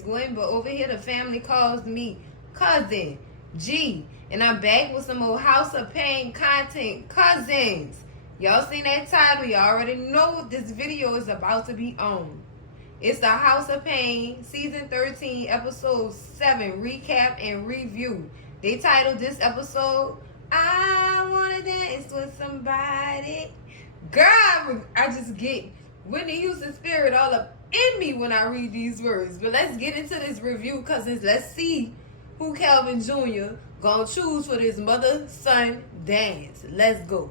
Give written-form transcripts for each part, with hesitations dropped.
is Gwen, but over here the family calls me Cousin G. And I'm back with some more House of Payne content, cousins. Y'all seen that title? Y'all already know what this video is about to be on. It's the House of Payne, Season 13, Episode 7, Recap and Review. They titled this episode, I Wanna Dance With Somebody. Girl, I just get Whitney Houston spirit all up in me when I read these words. But let's get into this review, cousins. Let's see who Calvin Jr. gonna choose for this mother-son dance. Let's go.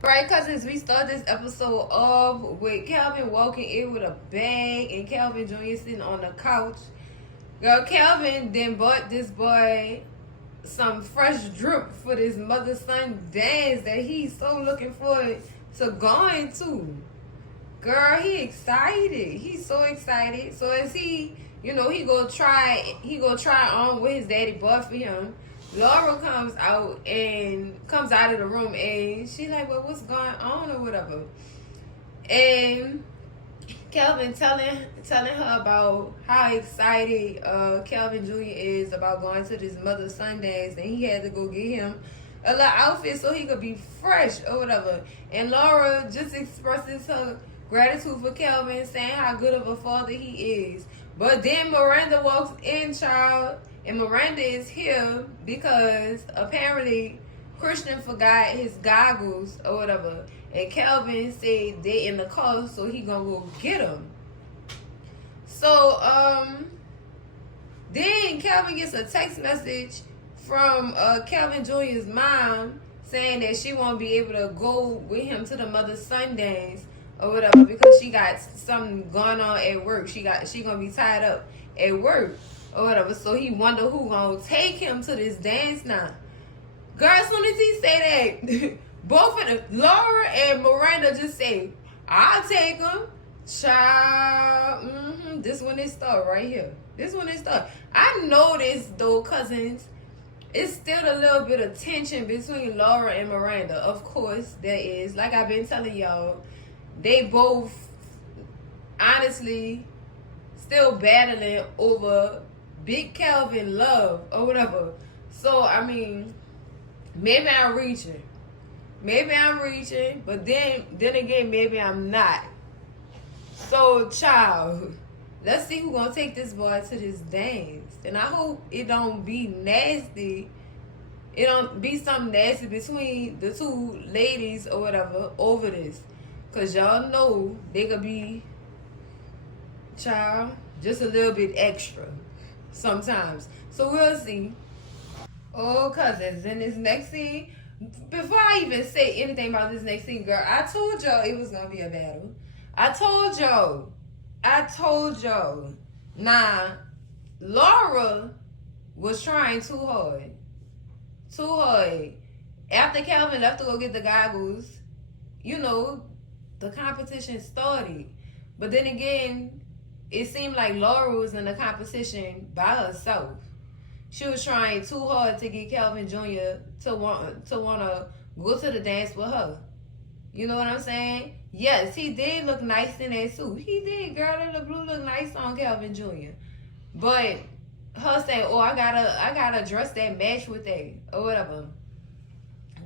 Right, cousins, we start this episode off with Calvin walking in with a bag and Calvin Jr. sitting on the couch. Girl, Calvin then bought this boy some fresh drip for this mother-son dance that he's so looking forward to going to. Girl, he excited. He's so excited. So as he gonna try on what his daddy bought for him. Laura comes out of the room and she's like, well, what's going on or whatever. And Calvin telling her about how excited Calvin Jr. is about going to this mother-son dance, and he had to go get him a little outfit so he could be fresh or whatever. And Laura just expresses her gratitude for Calvin, saying how good of a father he is. But then Miranda walks in, child. And Miranda is here because apparently Christian forgot his goggles or whatever. And Calvin said they in the car, so he gonna go get them. So, then Calvin gets a text message from Calvin Jr.'s mom saying that she won't be able to go with him to the mother-son dance or whatever because she got something going on at work. She gonna be tied up at work or whatever. So he wonder who gonna take him to this dance now. Girl, as soon as he say that, both of them, Laura and Miranda, just say, I'll take him. Child, this when it start right here. This when it start. I noticed though, cousins, it's still a little bit of tension between Laura and Miranda. Of course, there is. Like I've been telling y'all, they both honestly still battling over Big Calvin love or whatever. So, I mean, maybe I'm reaching. But then again, maybe I'm not. So, child, let's see who's gonna take this boy to this dance. And I hope it don't be nasty. It don't be something nasty between the two ladies or whatever over this. Because y'all know they could be, child, just a little bit extra sometimes. So we'll see. Oh, cousins, in this next scene, before I even say anything about this next scene, girl, I told y'all it was going to be a battle. I told y'all. Nah, Laura was trying too hard. After Calvin left to go get the goggles, the competition started. But then again, it seemed like Laura was in the competition by herself. She was trying too hard to get Calvin Jr. to want to go to the dance with her. You know what I'm saying? Yes, he did look nice in that suit. He did, girl. The blue looked nice on Calvin Jr. But her saying, "Oh, I gotta dress that match with that or whatever."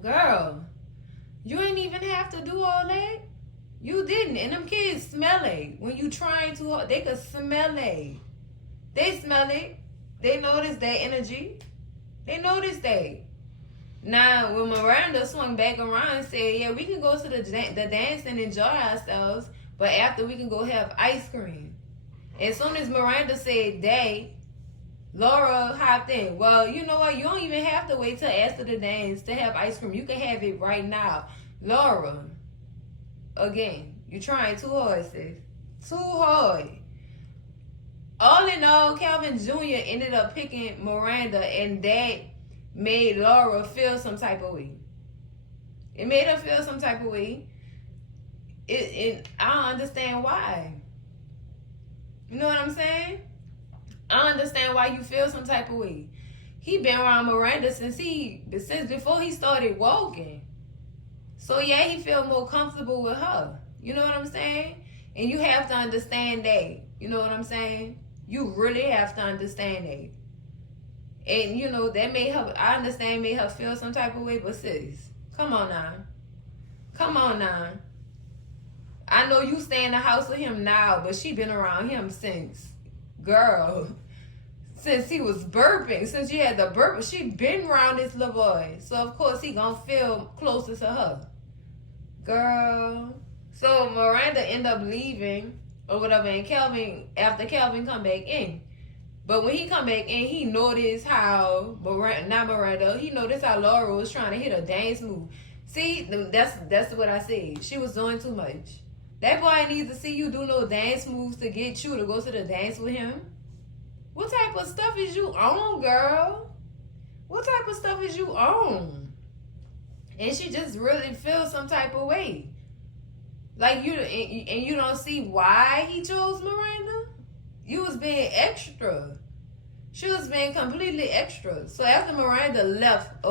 Girl, you ain't even have to do all that. You didn't. And them kids smell it. When you trying too hard, they could smell it. They smell it. They notice that energy. They notice that. Now, when Miranda swung back around and said, yeah, we can go to the dance and enjoy ourselves, but after we can go have ice cream. As soon as Miranda said that, Laura hopped in. Well, you know what? You don't even have to wait till after the dance to have ice cream. You can have it right now. Laura, again, you're trying too hard, sis. Too hard. All in all, Calvin Jr. ended up picking Miranda, and that made Laura feel some type of way. It made her feel some type of way. I don't understand why. You know what I'm saying? I understand why you feel some type of way. He been around Miranda since before he started walking. So yeah, he feel more comfortable with her. You know what I'm saying? And you have to understand that. You know what I'm saying? You really have to understand that. And you know, that made her, I understand, made her feel some type of way, but sis, come on now. Come on now. I know you stay in the house with him now, but she been around him since, girl, since he was burping, since you had the burp. She been around this little boy. So, of course, he gonna feel closer to her. Girl. So, Miranda end up leaving or whatever, and after Calvin come back in. But when he come back in, he noticed how, he noticed how Laura was trying to hit a dance move. See, that's what I said. She was doing too much. That boy needs to see you do no dance moves to get you to go to the dance with him. What type of stuff is you on, girl? What type of stuff is you on? And she just really feels some type of way. Like, and you don't see why he chose Miranda? You was being extra. She was being completely extra. So after Miranda left,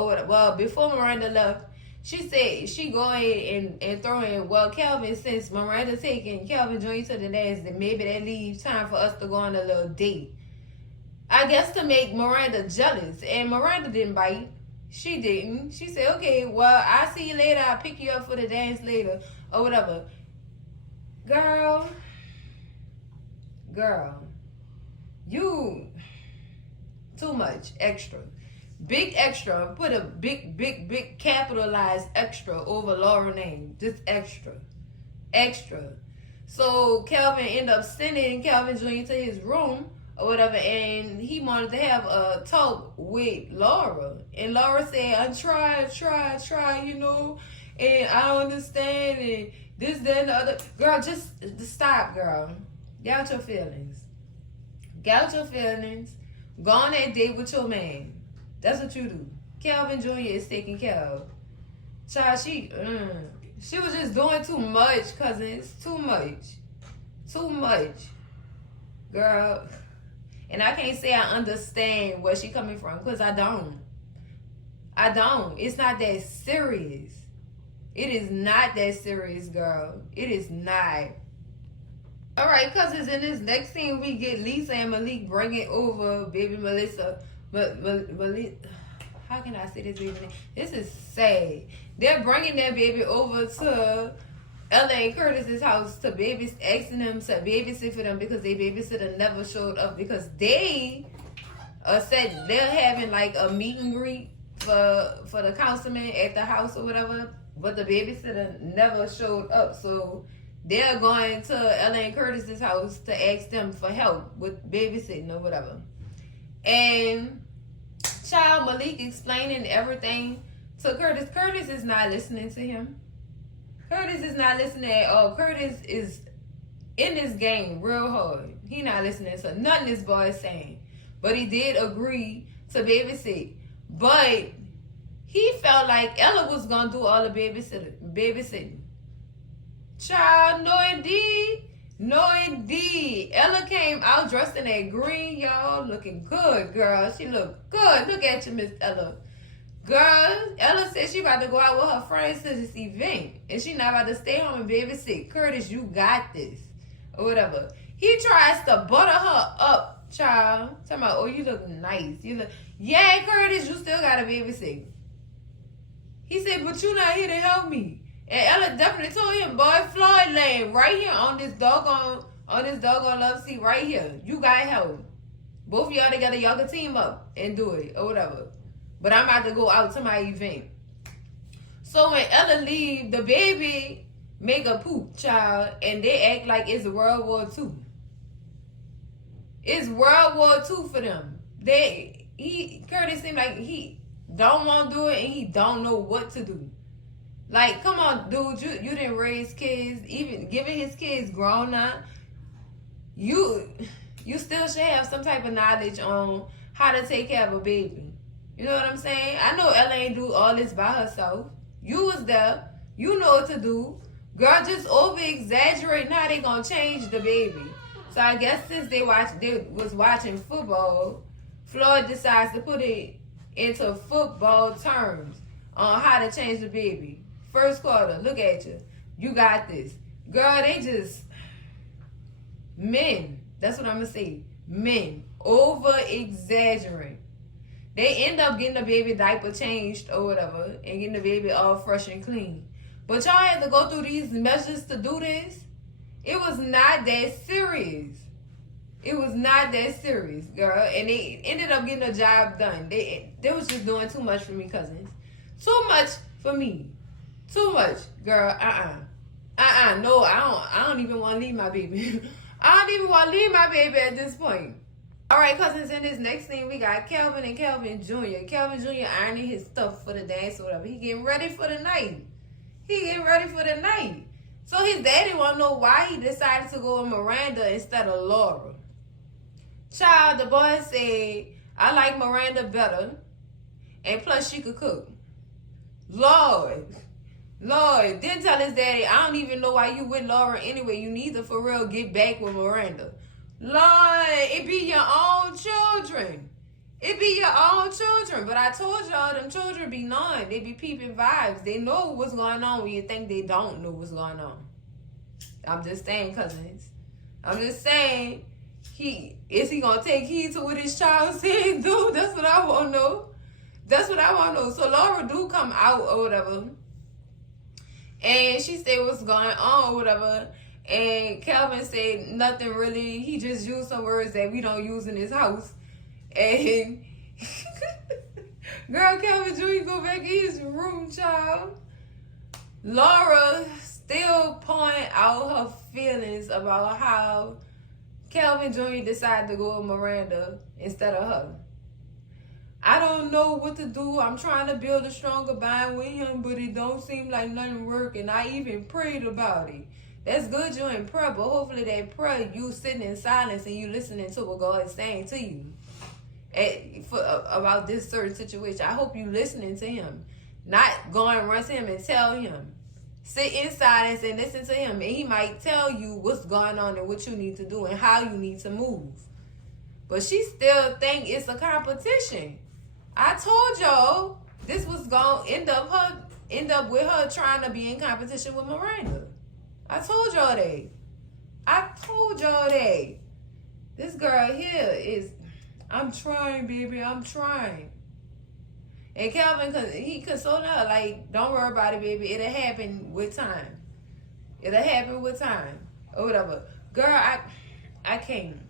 before Miranda left, she said she go ahead and throw in, well, Calvin, since Miranda taking Calvin Jr. to the dance, then maybe that leaves time for us to go on a little date. I guess to make Miranda jealous. And Miranda didn't bite. She didn't. She said, okay, well, I'll see you later. I'll pick you up for the dance later or whatever. Girl, you too much extra. Big extra. Put a big capitalized extra over Laura's name. Just extra. Extra. So Calvin ended up sending Calvin Jr. to his room or whatever, and he wanted to have a talk with Laura. And Laura said, I try, you know, and I don't understand, and this, that, and the other. Girl, just stop, girl. Get out your feelings. Get out your feelings. Go on that date with your man. That's what you do. Calvin Jr. is taking care of. Child, she was just doing too much, cousins. Too much. Too much. Girl. And I can't say I understand where she coming from, because I don't. It's not that serious. It is not that serious, girl. It is not. All right, cousins, in this next scene, we get Lisa and Malik bringing over baby Melissa. Malik, how can I say this baby name? This is sad. They're bringing that baby over to Ella and Curtis's house to asking them to babysit for them because their babysitter never showed up, because they said they're having like a meet and greet for the councilman at the house or whatever, but the babysitter never showed up. So they're going to Ella and Curtis's house to ask them for help with babysitting or whatever. And child, Malik explaining everything to Curtis. Curtis is not listening to him. Curtis is not listening at all. Curtis is in this game real hard. He not listening to nothing this boy is saying. But he did agree to babysit. But he felt like Ella was going to do all the babysitting. Child, no indeed. No indeed. Ella came out dressed in that green, y'all. Looking good, girl. She looked good. Look at you, Miss Ella. Girl, Ella said she about to go out with her friends to this event. And she not about to stay home and babysit. Curtis, you got this. Or whatever. He tries to butter her up, child. Talking about, oh, you look nice. You look, yeah, Curtis, you still got to babysit. He said, but you not here to help me. And Ella definitely told him, boy, Floyd laying right here on this doggone love seat right here. You got help. Both of y'all together, y'all can team up and do it or whatever. But I'm about to go out to my event. So when Ella leave, the baby make a poop, child, and they act like it's World War II. It's World War II for them. Curtis seemed like he don't want to do it and he don't know what to do. Like, come on, dude, you didn't raise kids, even giving his kids grown up. You still should have some type of knowledge on how to take care of a baby. You know what I'm saying? I know Ella ain't do all this by herself. You was there. You know what to do. Girl, just over-exaggerate how they gonna change the baby. So I guess since they was watching football, Floyd decides to put it into football terms on how to change the baby. First quarter, look at you. You got this. Girl, they just men. That's what I'm gonna say. Men over exaggerate. They end up getting the baby diaper changed or whatever and getting the baby all fresh and clean. But y'all had to go through these measures to do this? It was not that serious. It was not that serious, girl. And they ended up getting a job done. They was just doing too much for me, cousins. Too much for me. Too much, girl. No, I don't even want to leave my baby. I don't even want to leave my baby at this point. All right, cousins, in this next thing, we got Kelvin and Kelvin Jr. Kelvin Jr. ironing his stuff for the dance or whatever. He getting ready for the night. So his daddy want to know why he decided to go with Miranda instead of Laura. Child, the boy said, I like Miranda better, and plus she could cook. Lord, didn't tell his daddy, I don't even know why you with Laura anyway. You need to for real get back with Miranda. Lord, it be your own children. But I told y'all, them children be knowing. They be peeping vibes. They know what's going on when you think they don't know what's going on. I'm just saying, cousins. I'm just saying, is he going to take heed to what his child said, dude? That's what I want to know. So Laura do come out or whatever. And she said what's going on or whatever. And Kelvin said nothing really. He just used some words that we don't use in his house. And girl, Kelvin Jr. go back in his room, child. Laura still pouring out her feelings about how Kelvin Jr. decided to go with Miranda instead of her. I don't know what to do. I'm trying to build a stronger bond with him, but it don't seem like nothing working. I even prayed about it. That's good you're in prayer, but hopefully that prayer, you sitting in silence and you listening to what God is saying to you about this certain situation. I hope you listening to him, not going and run to him and tell him. Sit in silence and listen to him, and he might tell you what's going on and what you need to do and how you need to move. But she still think it's a competition. I told y'all this was gonna end up with her trying to be in competition with Miranda. I told y'all that. This girl here is, I'm trying, baby, I'm trying. And Calvin, he consoled her, like, don't worry about it, baby. It'll happen with time. Or whatever. Girl, I can't.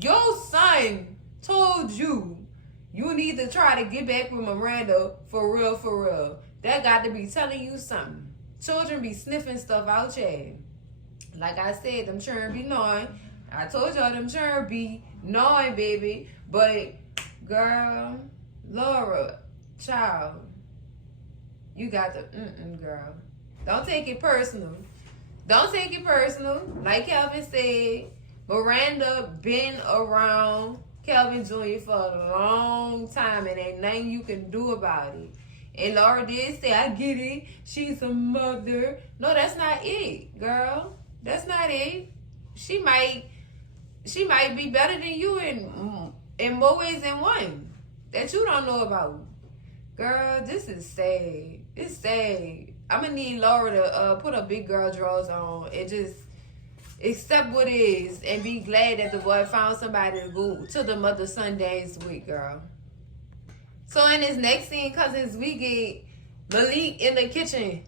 Your son told you need to try to get back with Miranda for real. That got to be telling you something. Children be sniffing stuff out, Chad. Like I said, them children be knowing. I told y'all them children be knowing, baby. But, girl, Laura, child, you got to, girl. Don't take it personal. Like Calvin said, Miranda been around Kelvin Jr. for a long time and ain't nothing you can do about it. And Laura did say, I get it. She's a mother. No, that's not it, girl. That's not it. She might be better than you in more ways than one that you don't know about. Girl, this is sad. It's sad. I'm going to need Laura to put her big girl drawers on and just accept what it is and be glad that the boy found somebody to go to the mother-son dance with, girl. So in this next scene, cousins, we get Malik in the kitchen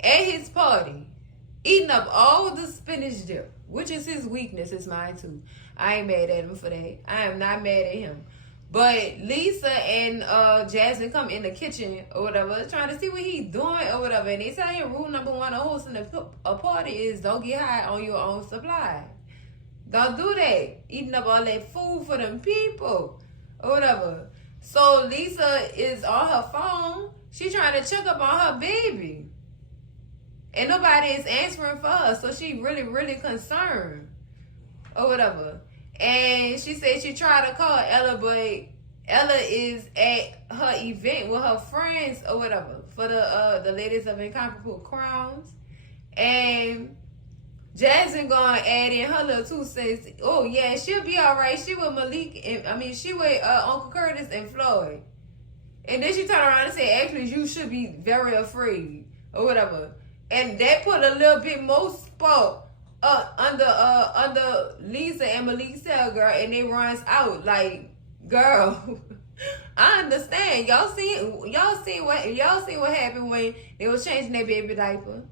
at his party, eating up all the spinach dip, which is his weakness. It's mine too. I ain't mad at him for that. I am not mad at him. But Lisa and Jasmine come in the kitchen or whatever, trying to see what he's doing or whatever. And they tell him rule number one of hosting a party is don't get high on your own supply. Don't do that. Eating up all that food for them people or whatever. So Lisa is on her phone. She trying to check up on her baby. And nobody is answering for her. So she really, really concerned or whatever. And she said she tried to call Ella, but Ella is at her event with her friends or whatever for the ladies of Incomparable Crowns. And Jasmine gonna add in her little 2 cents. Oh yeah, she'll be all right. She with Malik, she with Uncle Curtis and Floyd. And then she turned around and said, actually, you should be very afraid or whatever. And that put a little bit more spot under Lisa and Malik's cell, girl, and they runs out. Like, girl, I understand. Y'all seen what happened when they was changing their baby diaper?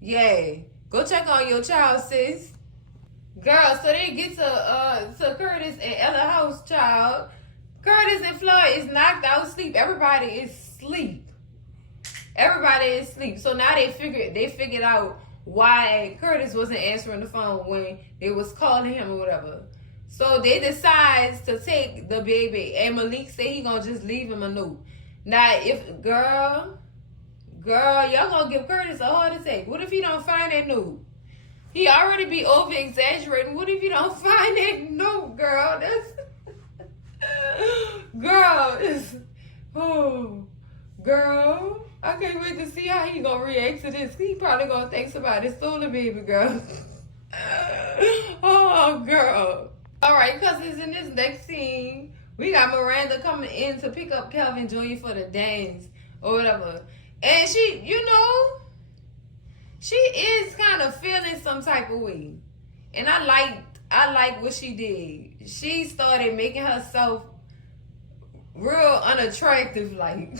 Yeah. Go check on your child, sis. Girl, so they get to Curtis and Ella house, child. Curtis and Floyd is knocked out sleep. Everybody is asleep. Everybody is asleep. So now they figured out why Curtis wasn't answering the phone when they was calling him or whatever. So they decide to take the baby, and Malik say he gonna just leave him a note. Now, if girl, y'all gonna give Curtis a heart attack. What if he don't find that note? He already be over exaggerating. What if you don't find that note, girl? That's girl. I can't wait to see how he gonna react to this. He probably gonna think somebody stole the baby, girl. Oh, girl. All right, cousins, in this next scene, we got Miranda coming in to pick up Calvin Jr. for the dance or whatever, and she is kind of feeling some type of way, and I like what she did. She started making herself real unattractive, like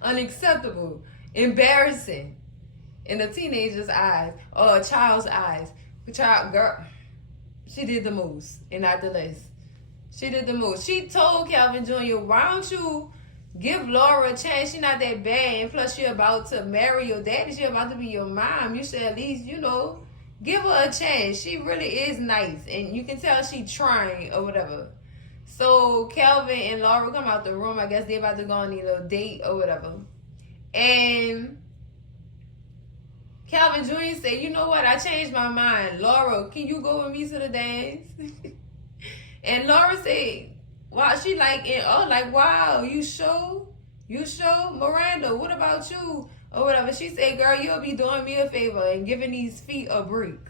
unacceptable, embarrassing in a teenager's eyes or a child's eyes. Girl, she did the most and not the less. She did the most. She told Calvin Jr., why don't you give Laura a chance? She not that bad, and plus she about to marry your daddy. She about to be your mom. You should at least, give her a chance. She really is nice, and you can tell she trying or whatever. So Calvin and Laura come out the room. I guess they about to go on a little date or whatever. And Calvin Jr. said, you know what? I changed my mind. Laura, can you go with me to the dance? And Laura said, wow, she like, wow, you sure? You sure? Miranda, what about you? Or whatever. She said, girl, you'll be doing me a favor and giving these feet a break.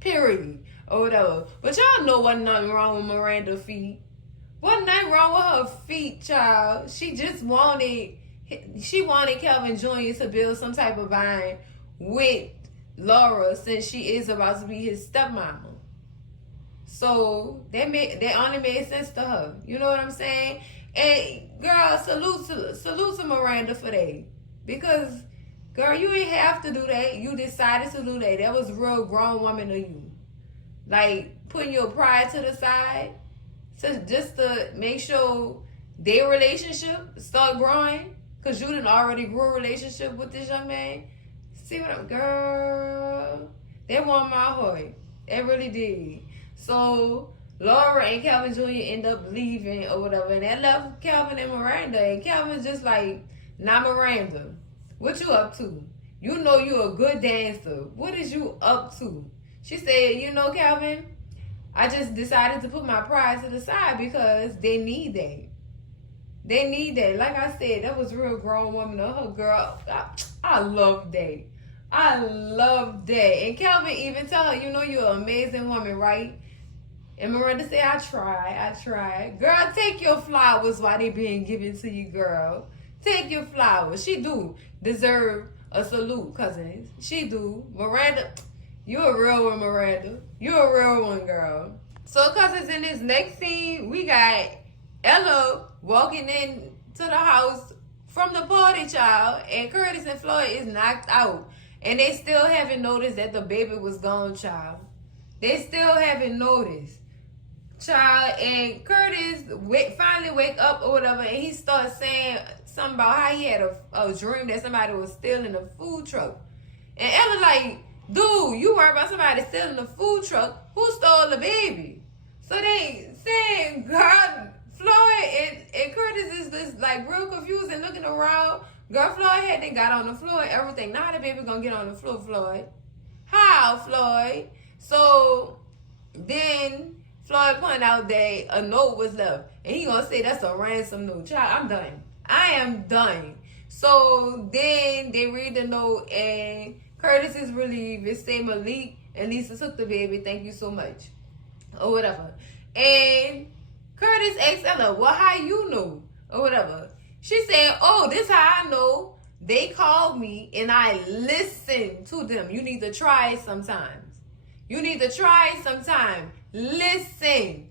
Period. Or whatever. But y'all know wasn't nothing wrong with Miranda's feet. Wasn't nothing wrong with her feet, child. She wanted Calvin Jr. to build some type of bond with Laura, since she is about to be his stepmama. So that only made sense to her. You know what I'm saying? And girl, salute to Miranda for that. Because girl, you ain't have to do that. You decided to do that. That was real grown woman of you. Like putting your pride to the side, just to make sure their relationship start growing. Cause you done already grew a relationship with this young man. See what I'm, girl? That warmed my heart. It really did. So Laura and Calvin Jr. end up leaving or whatever, and that left Calvin and Miranda. And Calvin's just like, nah, Miranda, what you up to? You know you a good dancer. What is you up to? She said, Calvin, I just decided to put my pride to the side because they need that. They need that. Like I said, that was a real grown woman of her, girl. I love that. I love that. And Calvin even tell her, you're an amazing woman, right? And Miranda said, I tried. Girl, take your flowers while they being given to you, girl. Take your flowers. She do deserve a salute, cousins. She do. Miranda, you a real one, Miranda. You a real one, girl. So, cousins, in this next scene, we got Ella walking in to the house from the party, child, and Curtis and Floyd is knocked out. And they still haven't noticed that the baby was gone, child. They still haven't noticed, child. And Curtis finally wake up or whatever, and he starts saying something about how he had a dream that somebody was stealing a food truck. And Ella like, dude, you worried about somebody stealing the food truck? Who stole the baby? So they saying, God, Floyd and Curtis is this like real confused and looking around. Girl, Floyd hadn't got on the floor and everything. Now the baby gonna get on the floor, Floyd. How, Floyd? So then Floyd pointed out that a note was left. And he gonna say that's a ransom note. Child, I'm done. I am done. So then they read the note and Curtis is relieved. It say Malik and Lisa took the baby. Thank you so much. Or whatever. And Curtis asks Ella, well, how you know? Or whatever. She said, oh, this how I know They called me and I listened to them. You need to try it sometimes. You need to try it sometime. Listen.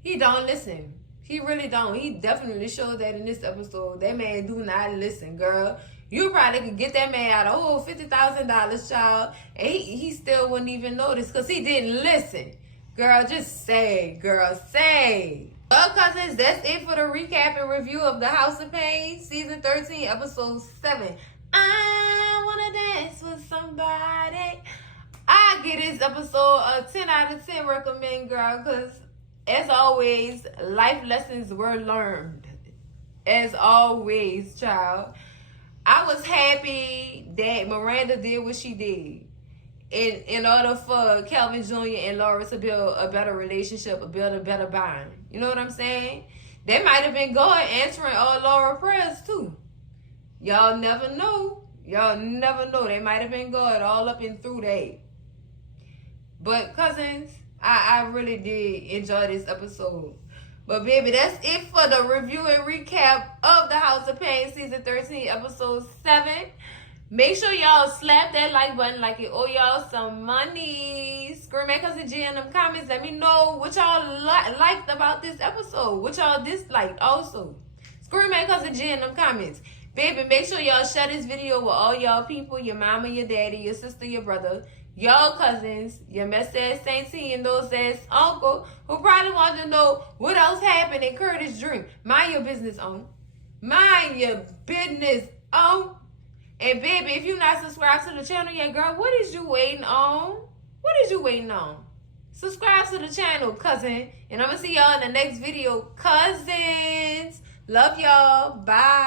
He don't listen. He really don't. He definitely showed that in this episode. That man do not listen, girl. You probably could get that man out of $50,000, child, and he still wouldn't even notice because he didn't listen. Girl, just say, girl, say. Well, cousins, that's it for the recap and review of The House of Payne, Season 13, Episode 7. I want to dance with somebody. I give this episode a 10 out of 10 recommend, girl, because as always, life lessons were learned. As always, child. I was happy that Miranda did what she did in order for Kelvin Jr. and Laura to build a better relationship, build a better bond. You know what I'm saying? They might have been God answering all Laura prayers too. Y'all never know. Y'all never know. They might have been God all up and through that. But cousins, I really did enjoy this episode. But baby, that's it for the review and recap of The House of Payne, Season 13, Episode 7. Make sure y'all slap that like button like it owe y'all some money. Scream at Cousin G in them comments. Let me know what y'all liked about this episode. What y'all disliked also. Scream at Cousin G in them comments. Baby, make sure y'all share this video with all y'all people. Your mama, your daddy, your sister, your brother. Y'all cousins, your mess ass auntie, and those ass uncle who probably want to know what else happened in Curtis' dream. Mind your business, on. Mind your business, on. And baby, if you're not subscribed to the channel yet, girl, what is you waiting on? What is you waiting on? Subscribe to the channel, cousin. And I'm going to see y'all in the next video, cousins. Love y'all. Bye.